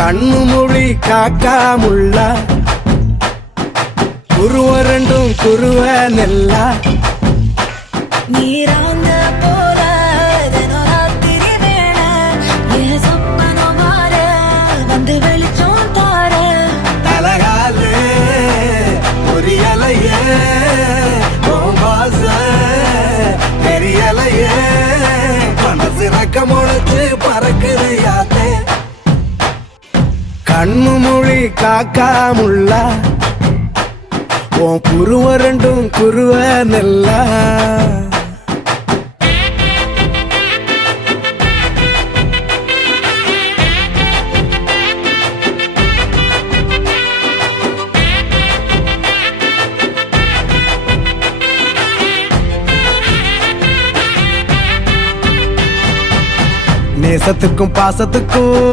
கண்ணு மொழி காக்காமுள்ள குருவ ரெண்டும் குருவ நெல்லா நீராங்க போல தினராத்திரி வேண என் சொப்பனம் மாற வந்து வெளிச்சம் தார தலகாலே பொரியலையே பாச தெரியலையே மனசு ரக்க முளைச்சு பறக்குது யாத்தே கண்ணு மொழி காக்காமுள்ள உன் குருவ ரெண்டும் குருவ நெல்லா நேசத்துக்கும் பாசத்துக்கும்